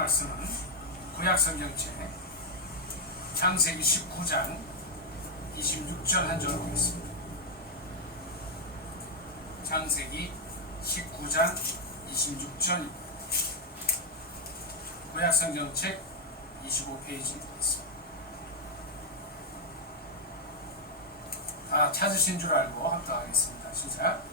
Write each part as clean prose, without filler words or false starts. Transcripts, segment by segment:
말씀은 구약성경책 창세기 19장 26절 한 절로 보겠습니다. 창세기 19장 26절입니다. 구약성경책 25페이지 보겠습니다. 다 찾으신 줄 알고 합독하겠습니다. 시작.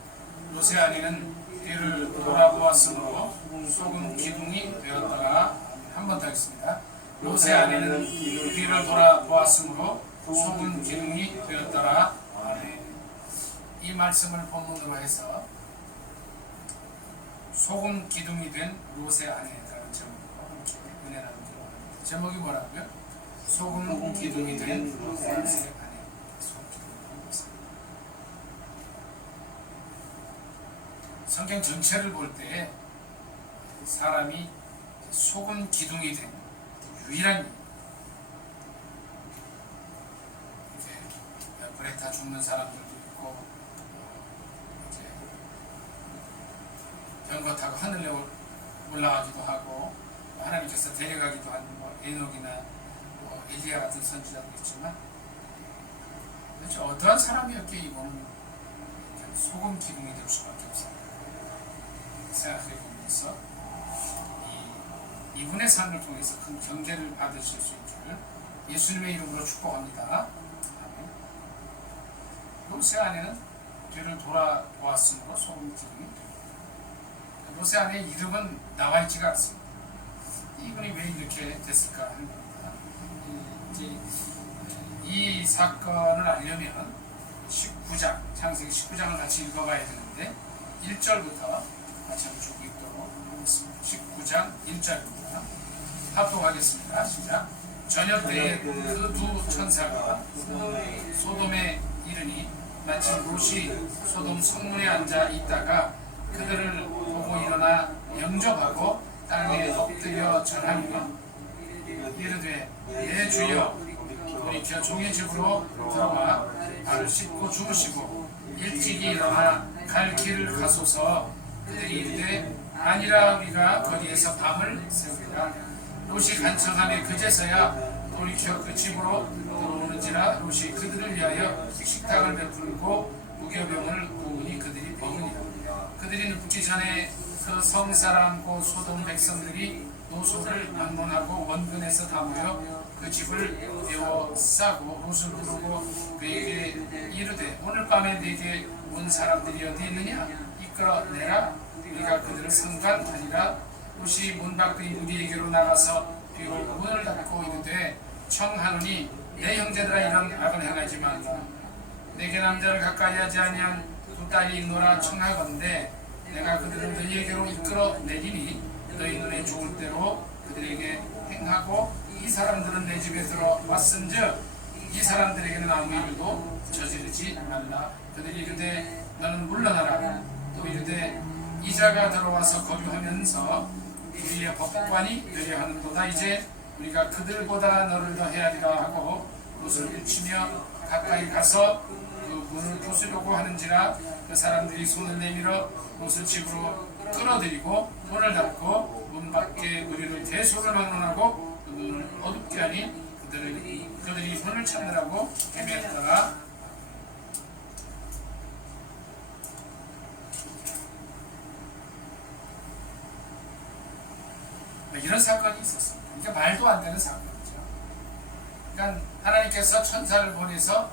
롯의 아내는 뒤를 돌아보았으므로 소금 기둥이 되었다가 한 번 더 하겠습니다. 롯의 아내는 뒤를 돌아보았으므로 소금 기둥이 되었다가 아멘. 이 말씀을 본문으로 해서 소금 기둥이 된 롯의 아내라는 제목으로 함께 은혜 나누기로 합니다. 제목이 뭐라고요? 소금 기둥이 된 롯의 아내. 성경 전체를 볼 때 사람이 소금 기둥이 된 유일한 이제 불에 타 죽는 사람들도 있고 이제 병거 타고 하늘에 올라가기도 하고 하나님께서 데려가기도 하는 에녹이나 엘리야 같은 선지자도 있지만 어떠한 사람이었기에 이분은 소금 기둥이 될 수밖에 없어요. 생각해 보면서 이분의 삶을 통해서 큰 경계를 받으실 수 있기를 예수님의 이름으로 축복합니다. 롯의 아내는 뒤를 돌아보았으므로 소금 기둥이 됩니다. 롯의 아내의 이름은 나와 있지가 않습니다. 이분이 왜 이렇게 됐을까 하는 겁니다. 이 사건을 알려면 19장, 창세기 19장을 같이 읽어봐야 되는데 1절부터 같이 한번 쭉 읽도록 하겠습니다. 19장 1절입니다. 합독하겠습니다. 시작. 저녁 때에 그 두 천사가 소돔에 이르니 마침 롯이 소돔 성문에 앉아 있다가 그들을 보고 일어나 영접하고 땅에 엎드려 절하며 이르되 내 주여 돌이켜 종의 집으로 들어와 발을 씻고 주무시고 일찍이 일어나 갈 길을 가소서. 그들이 이르되 아니라 우리가 거리에서 밤을 새우리라. 롯이 간청하며 그제서야 돌이켜 그 집으로 들어오는지라. 롯이 그들을 위하여 식탁을 베풀고 무교병을 구우니 그들이 먹으니라. 그들이 눕기 전에 그 성사람 곧 소돔 백성들이 노소를 막론하고 원근에서 다 모여 그 집을 에워 싸고 롯을 부르고 그에게 이르되 오늘 밤에 네게 온 사람들이 어디 있느냐? 이끌어내라. 우리가 그들을 상관하니라. 롯이 문 밖의 무리에게로 나가서 비로 문을 닫고 이르되 청하노니 내 형제들아 이런 악을 행하지 말라. 내게 남자를 가까이 하지 아니한 두 딸이 있노라 청하건대 내가 그들을 너희에게로 이끌어내리니 너희 눈에 좋을 대로 그들에게 행하고 이 사람들은 내 집에 들어왔은즉 이 사람들에게는 아무 일도 저지르지 말라. 그들이 이르되 너는 물러나라. 또 이르되 이자가 들어와서 거류하면서 우리의 법관이 되려 하는도다. 이제 우리가 그들보다 너를 더 헤아리라 하고 롯을 붙이며 가까이 가서 그 문을 부수려고 하는지라. 그 사람들이 손을 내밀어 롯을 집으로 끌어들이고 문을 닫고 문 밖에 우리를 대소를 막론하고 그 문을 어둡게 하니 그들이 문을 찾느라고 헤매었더라. 이런 사건이 있었습니다. 이게 말도 안 되는 사건이죠. 그러니까 하나님께서 천사를 보내서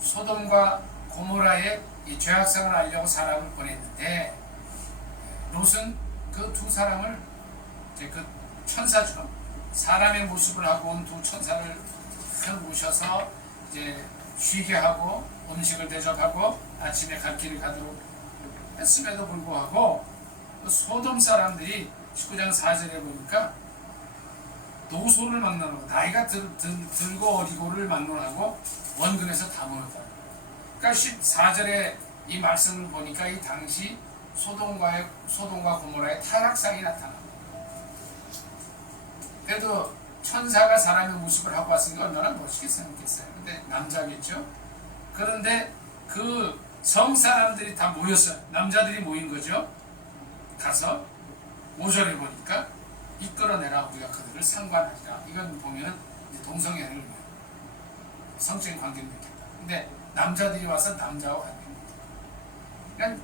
소돔과 고모라의 이 죄악성을 알려고 사람을 보냈는데 롯은 그 두 사람을 이제 그 천사처럼 사람의 모습을 하고 온 두 천사를 모셔서 이제 쉬게 하고 음식을 대접하고 아침에 갈 길을 가도록 했음에도 불구하고 소돔 사람들이 19장 4절에 보니까 노소를 막론하고 나이가 들고 어리고를 막론하고 원근에서 다 모였다. 그러니까 14절에 이 말씀을 보니까 이 당시 소돔과 고모라의 타락상이 나타납니다. 그래도 천사가 사람의 모습을 하고 왔으니까 얼마나 멋있게 생겼겠어요. 근데 남자겠죠. 그런데 그 성 사람들이 다 모였어요. 남자들이 모인 거죠. 가서 5절에 보니까 상관하리라. 이건 보면 동성애를 의미해요. 성적인 관계를 맺겠다. 근데 남자들이 와서 남자와 관계입니다. 그러니까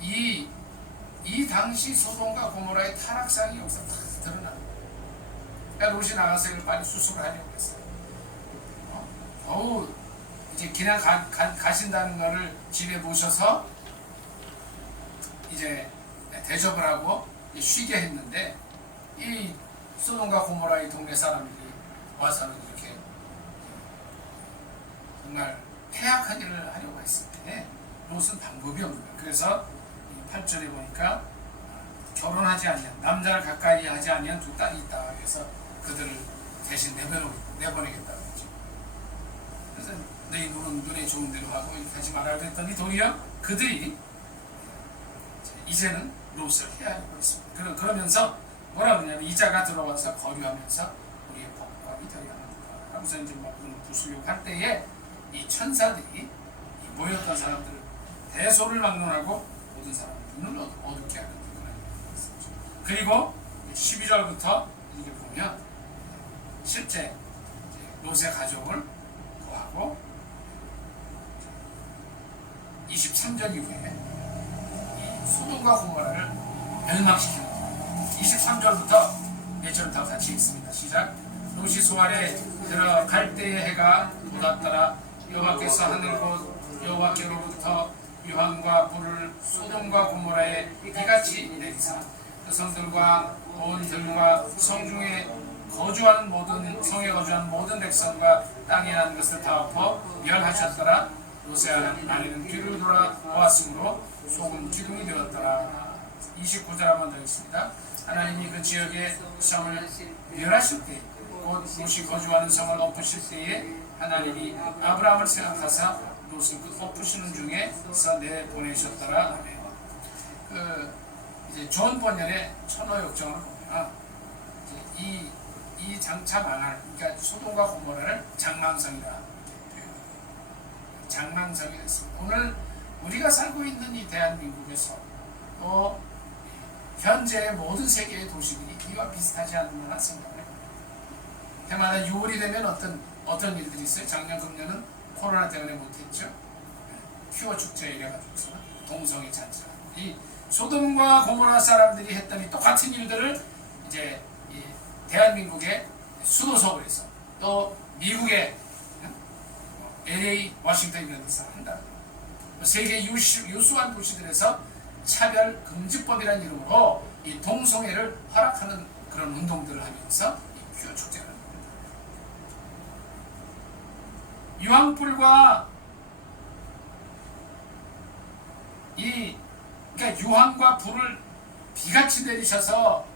이 당시 소돔과 고모라의 타락상이 여기서 다 드러나는 거예요. 그러니까 롯이 나가서 이걸 빨리 수습을 하려고 했어요. 어우 이제 그냥 가신다는 거를 집에 모셔서 이제 대접을 하고 쉬게 했는데 이 소돔과 고모라의 동네 사람들이 와서는 이렇게 정말 폐악한 일을 하려고 했을 때 롯은 방법이 없는 거예요. 그래서 8절에 보니까 결혼하지 아니한 남자를 가까이 하지 아니한 두 딸이 있다. 그래서 그들을 대신 내보내겠다고 했죠. 그래서 너희 눈에 좋은 대로 하고 이렇게 하지 말라 그랬더니 도리어 그들이 이제는 롯을 헤아리고 있습니다. 그러면서 뭐라 그러냐면 이자가 들어와서 거류하면서 우리의 법관이 되어야 합니다. 하면서 이제 막 부수려고 할 때에 이 천사들이 이 모였던 사람들을 대소를 막론하고 모든 사람의 눈을 어둡게 하는 그런 말씀이죠. 그리고 12절부터 이렇게 보면 실제 롯의 가족을 구하고 23절 이후에 이 소돔과 고모라를 멸망시키는 겁니다. 23절부터 몇 절부터 같이 읽습니다. 시작. 롯이 소알에 들어갈 때의 해가 돋았더라. 여호와께서 하늘 곧 여호와께로부터 유황과 불을 소돔과 고모라에 비같이 내리사 그 성들과 온 들과 성중에 거주하는 모든 성에 거주하는 모든 백성과 땅에 나는 것을 다 엎어 멸하셨더라. 롯의 아내는 뒤를 돌아보았으므로 소금 기둥이 되었더라. 29절 한번 더 있습니다. 하나님이 그 지역의 성을 멸하실 때 곧 롯이 거주하는 성을 엎으실 때에 하나님이 아브라함을 생각하사 롯을 그 엎으시는 중에서 내보내셨더라. 아멘. 이제 존 번연의 천호역정을 보면 이 장차 망할, 그러니까 소돔과 고모라를 장망성이라 장망성이 됐습니다. 오늘 우리가 살고 있는 이 대한민국에서 또 현재의 모든 세계의 도시들이 이와 비슷하지 않나 생각을 해요. 해마다 6월이 되면 어떤 일들이 있어요? 작년, 금년은 코로나 때문에 못했죠. 큐어 축제 이래가지고서 동성애 잔치. 이 소돔과 고모라 사람들이 했던 이 똑같은 일들을 이제 이 대한민국의 수도서울에서 또 미국의 LA, 워싱턴 이런 데서 한다. 세계 유수한 도시들에서 차별금지법이라는 이름으로 이 동성애를 허락하는 그런 운동들을 하면서 이 큐어 축제를 합니다. 유황불과 그러니까 유황과 불을 비같이 내리셔서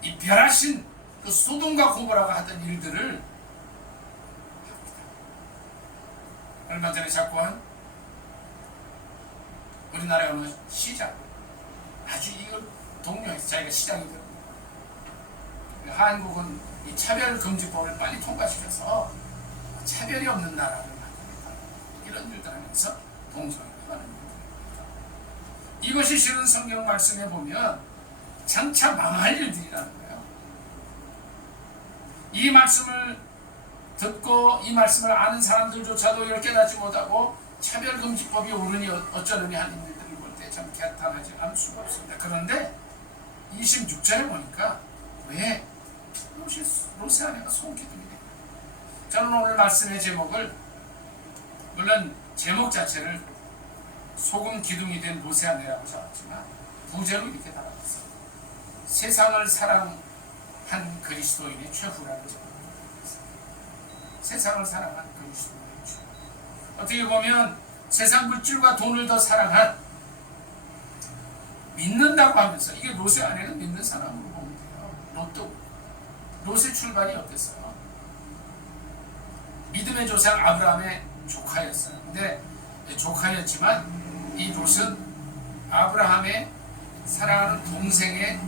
이 멸하신 그 소돔과 고모라가 하던 일들을 합니다. 얼마 전에 작고한 우리나라의 어느 시장 아주 이걸 독려해서 자기가 시장이 되는 거예요. 한국은 이 차별금지법을 빨리 통과시켜서 차별이 없는 나라를 만들겠다. 이런 일들 하면서 동성애를 하는 일입니다. 이것이 실은 성경 말씀에 보면 장차 망할 일들이라는 거예요. 이 말씀을 듣고 이 말씀을 아는 사람들조차도 이걸 깨닫지 못하고 차별금지법이 옳으니 어쩌느니 하는 일들을 볼 때 참 개탄하지 않을 수가 없습니다. 그런데 26절에 보니까 왜 롯의 아내가 소기둥이 됩니다. 저는 오늘 말씀의 제목을 물론 제목 자체를 소금 기둥이 된 롯의 아내라고 잡았지만 부제로 이렇게 달아놨어요. 세상을 사랑한 그리스도인의 최후라는 제목입니다. 세상을 사랑한 그리스도인의 최후. 어떻게 보면 세상 물질과 돈을 더 사랑한 믿는다고 하면서 이게 롯의 아내는 믿는 사람으로 보면 돼요. 롯의 출발이 어땠어요? 믿음의 조상 아브라함의 조카였어요. 근데 조카였지만 이 롯은 아브라함의 사랑하는 동생의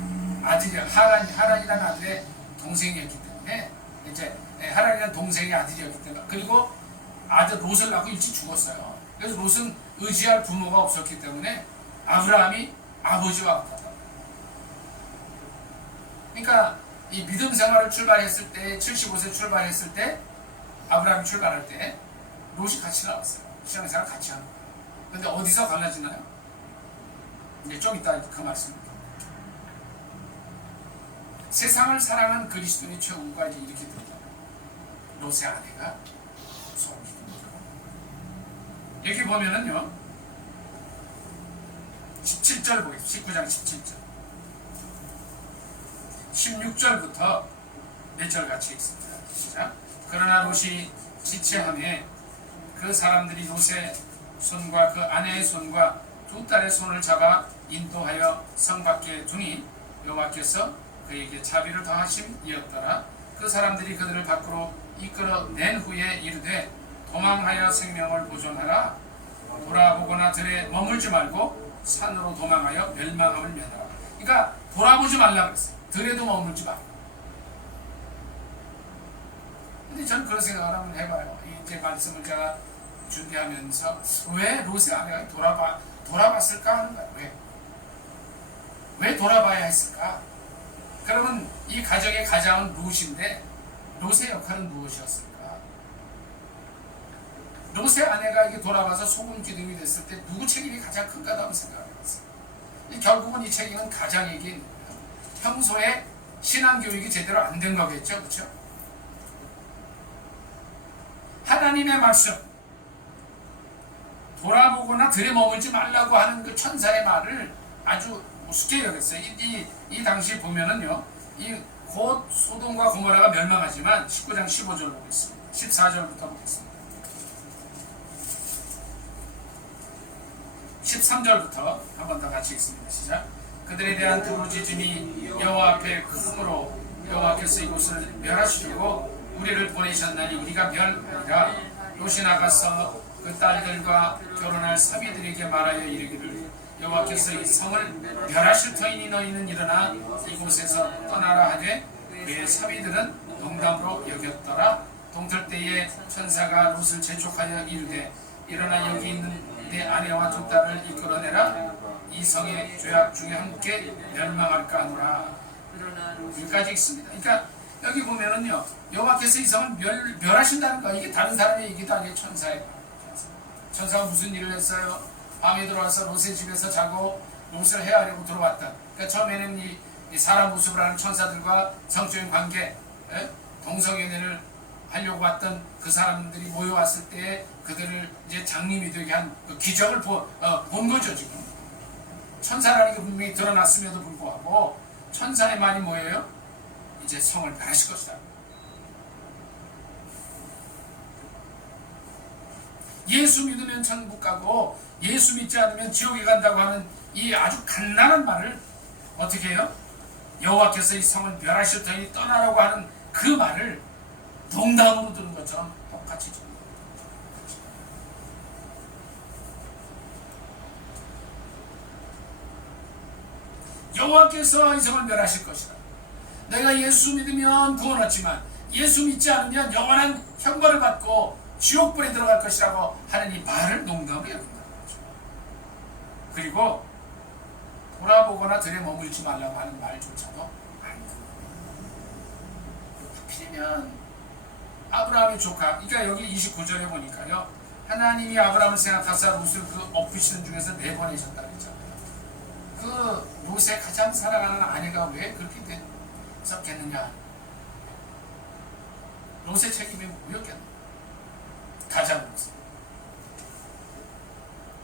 아들이야. 하란이라는 아들의 동생이었기 때문에 이제 하란이라는 동생의 아들이었기 때문에 그리고 아들 롯을 낳고 일찍 죽었어요. 그래서 롯은 의지할 부모가 없었기 때문에 아브라함이 아버지와 같았다. 그러니까 이 믿음 생활을 출발했을 때 75세 출발했을 때 아브라함이 출발할 때 롯이 같이 나왔어요. 신앙생활 같이 하는 거예요. 근데 어디서 갈라지나요? 이제 좀 이따 그 말씀입니다. 세상을 사랑한 그리스도인의 최후가 이제 이렇게 됩니다. 롯의 아내가 소돔이 됩니다. 여기 보면은요 17절 보겠습니다. 19장 17절 16절부터 몇 절 같이 읽습니다. 시작. 그러나 롯이 지체함에 그 사람들이 롯의 손과 그 아내의 손과 두 딸의 손을 잡아 인도하여 성 밖에 두니 여호와께서 그에게 자비를 더하심이었더라. 그 사람들이 그들을 밖으로 이끌어낸 후에 이르되 도망하여 생명을 보존하라. 돌아보거나 들에 머물지 말고 산으로 도망하여 멸망함을 면하라. 그러니까 돌아보지 말라 그랬어요. 들에도 머물지 말고. 근데 저는 그런 생각을 한번 해봐요. 이제 말씀을 제가 준비하면서 왜 롯의 아내가 돌아봤을까 하는 거예요. 왜 돌아봐야 했을까? 그러면 이 가정의 가장은 롯인데 롯의 역할은 무엇이었을까? 롯의 아내가 이게 돌아봐서 소금 기둥이 됐을 때 누구 책임이 가장 큰가라고 생각을 해봤어요. 결국은 이 책임은 가장에게 있는 거예요. 평소에 신앙교육이 제대로 안 된 거겠죠, 그렇죠? 하나님의 말씀, 돌아보거나 들에 머물지 말라고 하는 그 천사의 말을 아주 우습게 여겼어요. 이 당시 보면은요, 곧 소돔과 고모라가 멸망하지만 19장 15절 보겠습니다. 14절부터 보겠습니다. 13절부터 한 번 더 같이 읽습니다. 시작. 그들에 대한 부르짖음이 여호와 앞에 크므로 여호와께서 이곳을 멸하시려고 우리를 보내셨나니 우리가 멸하리라. 롯이 나가서 그 딸들과 결혼할 사비들에게 말하여 이르기를 여호와께서 이 성을 멸하실 터이니 너희는 일어나 이곳에서 떠나라 하되 그의 사비들은 농담으로 여겼더라. 동틀 때에 천사가 롯을 재촉하여 이르되 일어나 여기 있는 내 아내와 두 딸을 이끌어내라. 이 성의 죄악 중에 함께 멸망할까 하노라. 여기까지 있습니다. 그러니까 여기 보면은요 여호와께서 이 성을 멸하신다는 거, 이게 다른 사람의 얘기도 아니에요. 천사예요. 천사가 무슨 일을 했어요? 밤에 들어와서 롯의 집에서 자고 롯을 해하려고 들어왔다. 그러니까 처음에는 이 사람 모습을 하는 천사들과 성적인 관계, 동성연애를 하려고 왔던 그 사람들이 모여왔을 때 그들을 이제 장님이 되게 한 그 기적을 본 거죠. 지금 천사라는 게 분명히 드러났음에도 불구하고 천사의 말이 뭐예요? 이제 성을 멸하실 것이다. 예수 믿으면 천국 가고 예수 믿지 않으면 지옥에 간다고 하는 이 아주 간단한 말을 어떻게 해요? 여호와께서 이 성을 멸하실 터이니 떠나라고 하는 그 말을 농담으로 들은 것처럼 똑같이 줍니다. 여호와께서 이 성을 멸하실 것이다. 내가 예수 믿으면 구원 얻지만 예수 믿지 않으면 영원한 형벌을 받고 지옥불에 들어갈 것이라고 하는 이 말을 농담으로 여긴다는 거죠. 그리고 돌아보거나 들에 머물지 말라고 하는 말조차도 안 듣는 거예요. 하필이면 아브라함의 조카, 그러니까 여기 29절에 보니까요, 하나님이 아브라함을 생각하사 롯을 그 엎으시는 중에서 내보내셨다 그랬잖아요. 그 롯의 가장 사랑하는 아내가 왜 그렇게 됐겠느냐? 롯의 책임이 뭐였겠느냐? 가장으로서.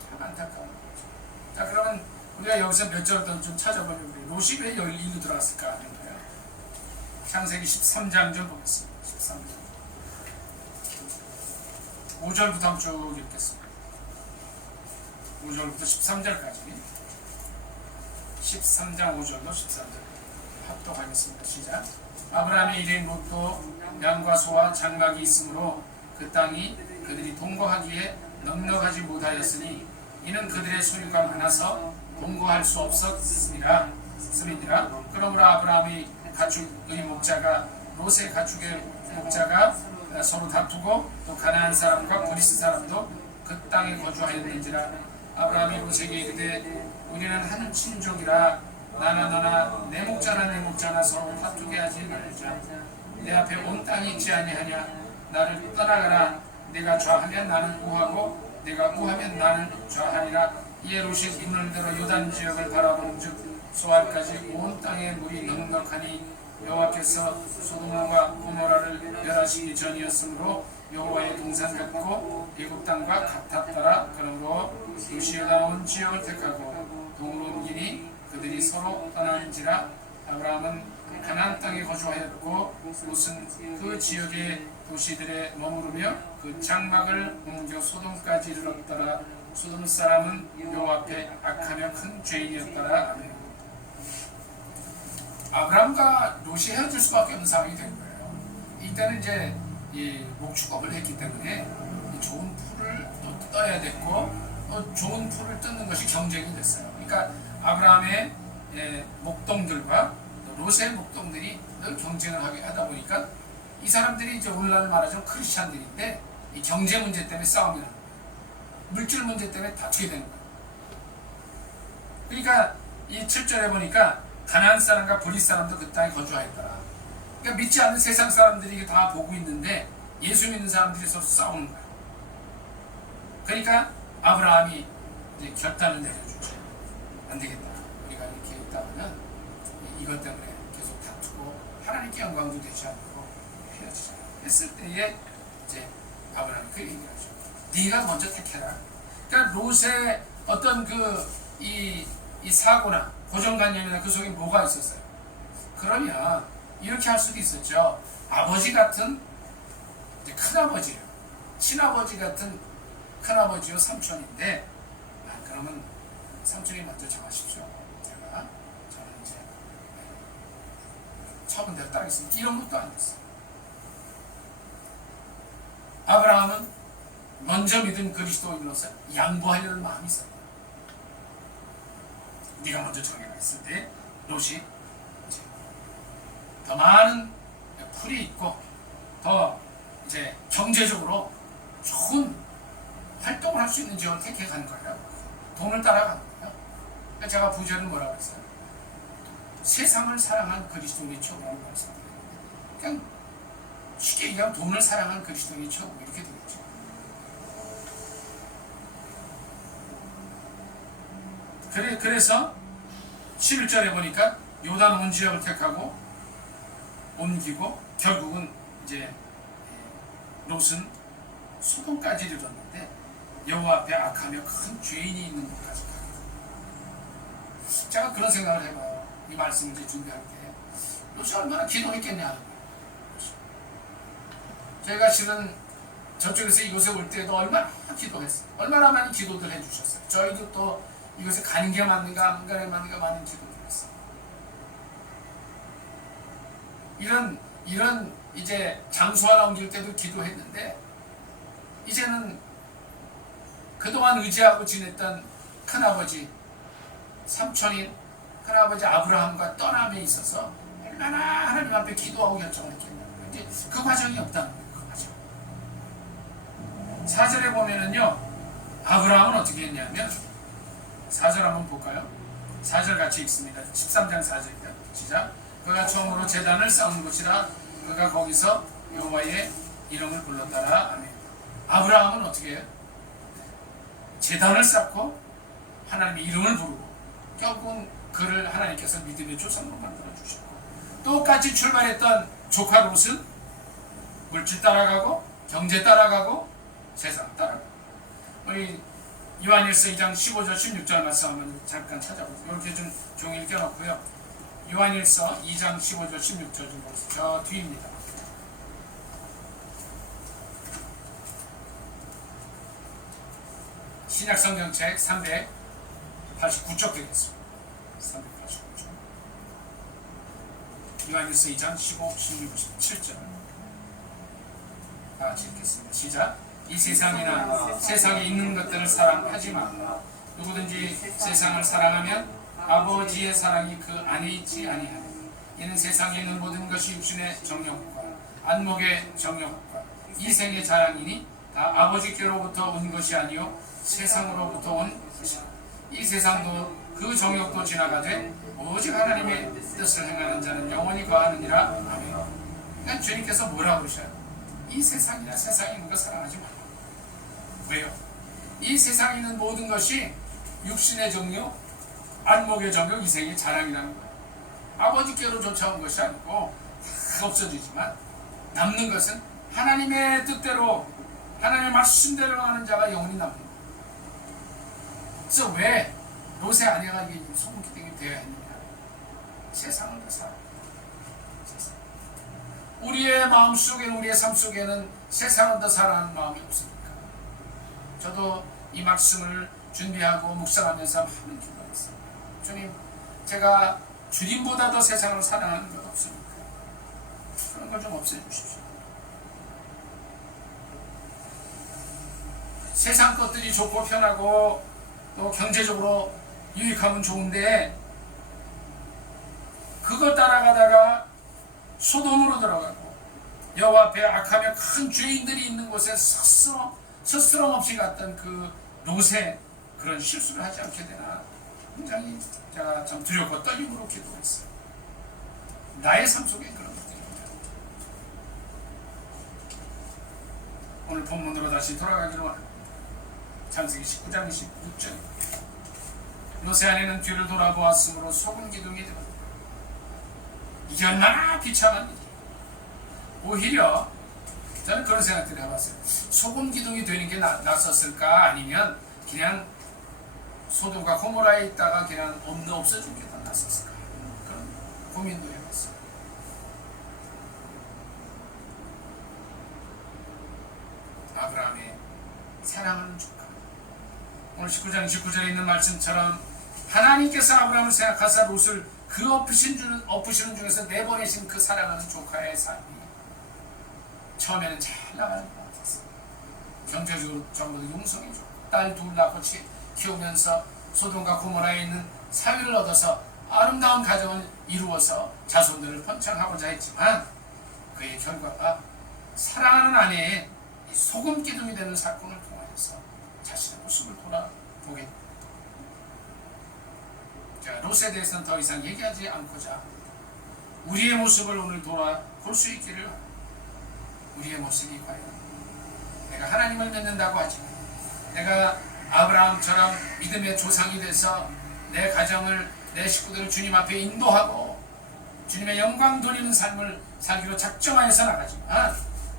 참 안타까운 거죠. 자, 그러면 우리가 여기서 몇 절 더 좀 찾아보면 롯이 왜 여기로 들어갔을까 하는 거예요. 창세기 13장 좀 보겠습니다. 13장 5절부터 한번 쭉 읽겠습니다. 5절부터 13절까지 13장 5절로 13절 합독하겠습니다. 시작. 아브라함의 일행 롯도 양과 소와 장막이 있으므로 그 땅이 그들이 동거하기에 넉넉하지 못하였으니 이는 그들의 소유가 많아서 동거할 수 없었음이라. 그러므로 아브라함의 가축의 목자가 롯의 가축의 목자가 서로 다투고 또 가나안 사람과 브리스 사람도 그 땅에 거주하였는지라. 아브라함이 롯에게 이르되 우리는 한 친족이라 나나 너나 내 목자나 내 목자나 서로 다투게 하지 말자. 내 앞에 온 땅이 있지 아니하냐. 나를 떠나가라. 내가 좌하면 나는 우하고 내가 우하면 나는 좌하리라. 이에 롯이 눈을 들어 요단 지역을 바라보는즉 소알까지 온 땅에 물이 넉넉하니 여호와께서 소돔과 고모라를 멸하시기 전이었으므로 여호와의 동산 같고 애굽 땅과 같았더라. 그러므로 롯이 요단 온 지역을 택하고 동으로 옮기니 그들이 서로 떠나는지라. 아브라함은 가나안 땅에 거주하였고 롯은 그 지역의 도시들에 머무르며 그 장막을 옮겨 소돔까지 이르렀더라. 소돔 사람은 여호와 앞에 악하며 큰 죄인이었더라. 아멘. 아브라함과 롯이 헤어질 수밖에 없는 상황이 된 거예요. 이때는 이제 이 목축업을 했기 때문에 좋은 풀을 또 뜯어야 됐고 또 좋은 풀을 뜯는 것이 경쟁이 됐어요. 그러니까 아브라함의 목동들과 롯의 목동들이 늘 경쟁을 하게 하다 보니까 이 사람들이 이제 오늘날 말하자면 크리스찬들인데 이 경제 문제 때문에 싸움이 나는 거예요. 물질 문제 때문에 다투게 되는 거예요. 그러니까 이 7절에 보니까 가나안 사람과 브릿 사람도 그 땅에 거주하였더라. 그러니까 믿지 않는 세상 사람들이 다 보고 있는데 예수 믿는 사람들이 서로 싸우는 거예요. 그러니까 아브라함이 이제 결단을 내려주죠. 안 되겠다. 우리가 이렇게 있다면 이것 때문에 계속 다투고 하나님께 영광도 되지 않고 헤어지자 했을 때에 이제 아브라함이 그 얘기를 하죠. 네가 먼저 택해라. 그러니까 롯의 어떤 이 사고나 고정관념이나 그 속에 뭐가 있었어요? 그러면 이렇게 할 수도 있었죠. 아버지 같은 이제 큰아버지요, 친아버지 같은 큰아버지요 삼촌인데 그러면 삼촌이 먼저 정하십시오. 저는 이제 처분대로 따르겠습니다. 이런 것도 아니었어요. 아브라함은 먼저 믿은 그리스도인으로서 양보하려는 마음이 있어요. 네가 먼저 정해라 했을 때 롯이 더 많은 풀이 있고 더 이제 경제적으로 좋은 활동을 할 수 있는 지역을 택해간 거예요. 돈을 따라간 거예요. 그러니까 제가 부제는 뭐라고 했어요? 세상을 사랑한 그리스도인의 최고라고 말씀드립니다. 그냥 쉽게 얘기하면 돈을 사랑한 그리스도인의 최고 이렇게 되겠죠. 그래서 11절에 보니까 요단 온 지역을 택하고 옮기고 결국은 이제 롯은 소돔까지 이르렀는데 여호와 앞에 악하며 큰 죄인이 있는 곳까지 가요. 제가 그런 생각을 해봐요. 이 말씀을 이제 준비할 때 롯이 얼마나 기도했겠냐 하는 거예요. 저희가 실은 저쪽에서 이곳에 올 때도 얼마나 기도했어요. 얼마나 많은 기도들 해주셨어요. 저희도 또 이것에 가는 게 맞는가 안 가는 게 맞는가 많은 기도를 했어요. 이런 이제 장소 하나 옮길 때도 기도했는데 이제는 그동안 의지하고 지냈던 큰아버지 삼촌인 큰아버지 아브라함과 떠남에 있어서 얼마나 하나님 앞에 기도하고 결정을 했겠냐고요. 이제 그 과정이 없다는 거예요. 그 과정. 4절에 보면은요 아브라함은 어떻게 했냐면 4절 한번 볼까요? 4절 같이 읽습니다. 13장 4절입니다. 시작. 그가 처음으로 제단을 쌓은 곳이라 그가 거기서 여호와의 이름을 불렀더라. 아멘. 아브라함은 어떻게 해요? 제단을 쌓고 하나님의 이름을 부르고 결국은 그를 하나님께서 믿음의 조상으로 만들어 주셨고 똑같이 출발했던 조카 롯은 물질 따라가고 경제 따라가고 세상 따라가고 우리 요한일서 2장 15절 16절 말씀 한번 잠깐 찾아보세요. 이렇게 좀 종이를 껴놓고요. 요한일서 2장 15절 16절 좀 보세요. 저 뒤입니다. 신약성경책 389쪽 되겠습니다. 389쪽. 요한일서 2장 15, 16, 17절 다 같이 읽겠습니다. 시작. 이 세상이나 세상에 있는 것들을 사랑하지 말라. 누구든지 세상을 사랑하면 아버지의 사랑이 그 안에 있지 아니하니. 이는 세상에 있는 모든 것이 육신의 정욕과 안목의 정욕과 이생의 자랑이니 다 아버지께로부터 온 것이 아니요 세상으로부터 온 것이라. 이 세상도 그 정욕도 지나가되 오직 하나님의 뜻을 행하는 자는 영원히 거하느니라. 아멘. 그러니까 주님께서 뭐라고 그러셔요? 이 세상이나 세상에 있는 거 사랑하지 말라. 왜요? 이 세상에 있는 모든 것이 육신의 정욕, 안목의 정욕, 이생의 자랑이라는 거예요. 아버지께로 쫓아온 것이 아니고 다 없어지지만 남는 것은 하나님의 뜻대로, 하나님의 말씀대로 하는 자가 영원히 남는 거예요. 그래서 왜 롯의 아내가 이게 소금기둥이 되어야 했느냐? 세상을 더 살아. 우리의 마음속에는, 우리의 삶 속에는 세상을 더 사랑하는 마음이 없습니까? 저도 이 말씀을 준비하고 묵상하면서 많은 기도가 있어요. 주님, 제가 주님보다 더 세상을 사랑하는 것 없습니까? 그런 걸 좀 없애주십시오. 세상 것들이 좋고 편하고 또 경제적으로 유익하면 좋은데 그거 따라가다가 소돔으로 들어가고 여호와 앞에 악하며 큰 죄인들이 있는 곳에 스스럼 없이 갔던 그 롯의 그런 실수를 하지 않게 되나 굉장히 제가 참 두렵고 떨림으로 기도했어요. 나의 삶 속에 그런 것들입니다. 오늘 본문으로 다시 돌아가기로 합니다. 창세기 19장 26절. 롯의 아내는 뒤를 돌아보았으므로 소금 기둥이 되었다. 이게 얼마나 비참한 일이에요. 오히려 저는 그런 생각들을 해봤어요. 소금 기둥이 되는 게 낫었을까? 아니면 그냥 소돔과 고모라에 있다가 그냥 없어진 게 더 낫었을까? 그런 고민도 해봤어요. 아브라함의 사랑하는 조카. 오늘 19장 29절에 있는 말씀처럼 하나님께서 아브라함을 생각하사 롯을 그 엎으시는 중에서 내보내신 그 사랑하는 조카의 삶이 처음에는 잘 나가는 것 같았어요. 경제적으로 전부 다 융성이 좋고 딸 둘 낳고 키우면서 소돔과 고모라에 있는 사위를 얻어서 아름다운 가정을 이루어서 자손들을 번창하고자 했지만 그의 결과가 사랑하는 아내의 소금 기둥이 되는 사건을 통하여서 자신의 모습을 돌아보게 됩니다. 자, 롯에 대해서는 더 이상 얘기하지 않고자 우리의 모습을 오늘 돌아볼 수 있기를 바랍니다. 우리의 모습이 과연 내가 하나님을 믿는다고 하지만 내가 아브라함처럼 믿음의 조상이 돼서 내 가정을, 내 식구들을 주님 앞에 인도하고 주님의 영광 돌리는 삶을 살기로 작정하여서 나가지만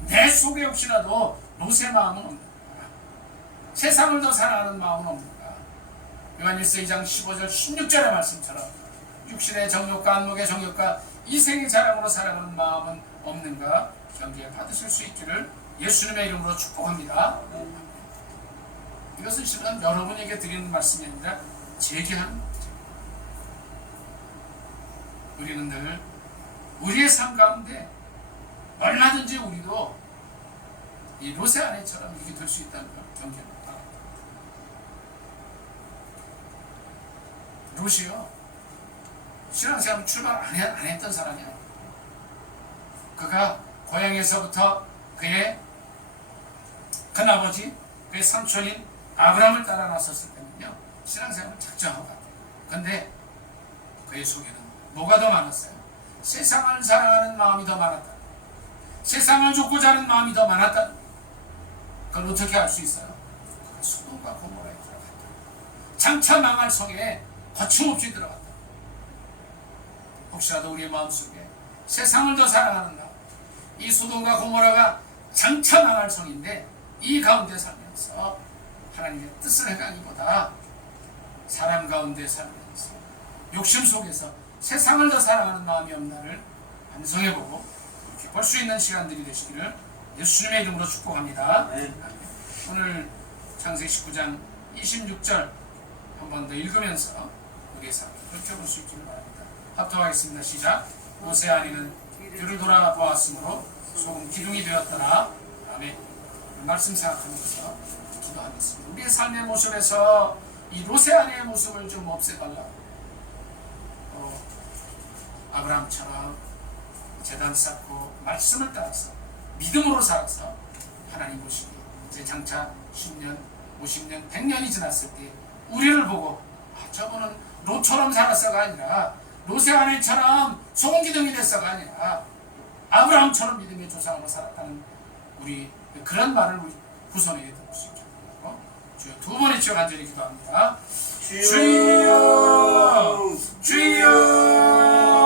내 속에 혹시라도 롯의 마음은 없는가? 세상을 더 사랑하는 마음은 없는가? 요한일서 2장 15절 16절의 말씀처럼 육신의 정욕과 안목의 정욕과 이생의 자랑으로 살아가는 마음은 없는가? 경계에 받으실 수 있기를 예수님의 이름으로 축복합니다. 이것은 실은 여러분에게 드리는 말씀이 아니라 제게 하는 거죠. 우리는 늘 우리의 삶 가운데 얼마든지 우리도 이 롯의 아내처럼 이렇게 될 수 있다는 걸 경계합니다. 롯이요, 신앙생활 출발 안 했던 사람이야. 그가 고향에서부터 그의 큰아버지, 그의 삼촌인 아브라함을 따라 나섰을 때는요, 신앙생활을 작정하고 갔대요. 근데 그의 속에는 뭐가 더 많았어요? 세상을 사랑하는 마음이 더 많았다. 세상을 쫓고자 하는 마음이 더 많았다. 그걸 어떻게 알 수 있어요? 그가 소돔과 고모라에 들어갔다. 장차 망할 성에 거침없이 들어갔다. 혹시라도 우리의 마음속에 세상을 더 사랑하는 마음, 이 소돔과 고모라가 장차 망할 성인데 이 가운데 살면서 하나님의 뜻을 행하기보다 사람 가운데 살면서 욕심 속에서 세상을 더 사랑하는 마음이 없나를 반성해보고 이렇게 볼 수 있는 시간들이 되시기를 예수님의 이름으로 축복합니다. 오늘 창세기 19장 26절 한 번 더 읽으면서 우리의 삶을 그렇게 볼 수 있기를 바랍니다. 합독하겠습니다. 시작. 롯의 아내는 뒤를 돌아보았으므로 소금 기둥이 되었더라. 아멘. 말씀 생각하면서 기도하겠습니다. 우리의 삶의 모습에서 이 롯의 아내의 모습을 좀 없애달라고, 아브라함처럼 제단 쌓고 말씀을 따라서 믿음으로 살아서 하나님 보시기 이제 장차 10년, 50년, 100년이 지났을 때 우리를 보고 저분은 롯처럼 살았어가 아니라 롯의 아내처럼 소금기둥이 됐어가 아니라 아브라함처럼 믿음의 조상으로 살았다는 우리 그런 말을 우리 후손에게 들을 수 있게 하고 주여 두 번의 주여 간절히 기도합니다. 주여